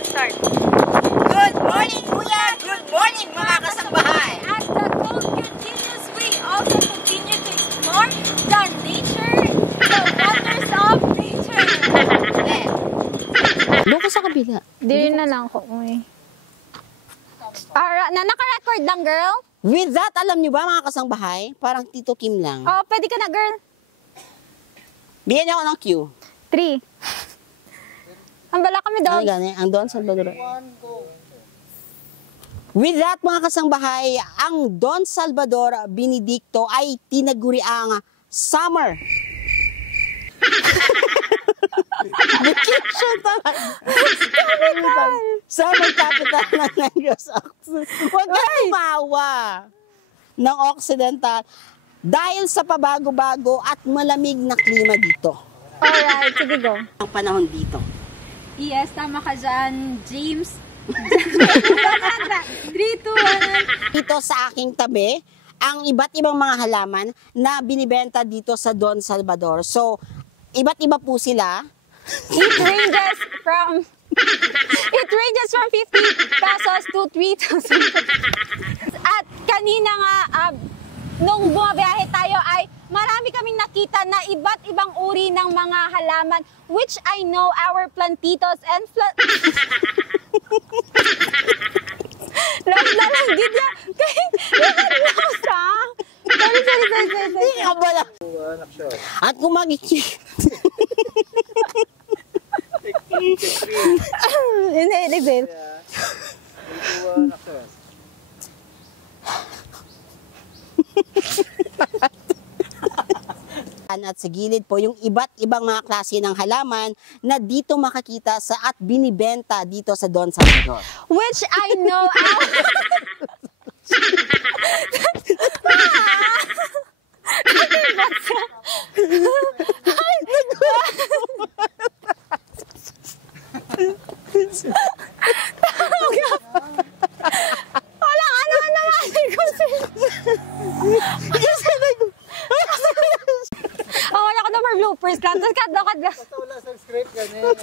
Start. Good morning, Kuya! Good morning, mga kasambahay! As the cold continues, we also continue to explore the nature, the wonders of nature. Doon ka sa kabila. Dili na lang ko, uy. Naka-record lang, girl? With that, alam niyo ba mga kasangbahay? Parang Tito Kim lang. Oh, pwede ka na, girl. Bigyan niyo ako ng cue. 3. Ang bala kami, Ano dog. gani? Ang Don Salvador. With that, mga kasangbahay, ang Don Salvador Benedicto ay tinaguriang summer. Vacation talaga. Summer capital ng Negros Occidental. Huwag ka tumawa ng Occidental dahil sa pabago-bago at malamig na klima dito. Alright, sige, go. Ang panahon dito. Yes, tama ka dyan, James. 3, 2, 1. Dito sa aking tabi, ang iba't ibang mga halaman na binibenta dito sa Don Salvador. So, iba't iba po sila. It ranges from 50 pesos to 3,000. At kanina nga, nung bumabiyahe tayo ay marami kaming nakita na iba't ibang uri ng mga halaman, which I know our plantitos and Love na lang, gidya. Kaya, lost, ha? Sorry. Hindi ka ba lang? At kung makikita... Hindi, babe. At sa gilid po yung iba't ibang mga klase ng halaman na dito makakita sa at binibenta dito sa Don Salvador. Which I know walang ano ko wala ko na for bloopers lang. Tapos kadla. Basta wala sa script, ganyan.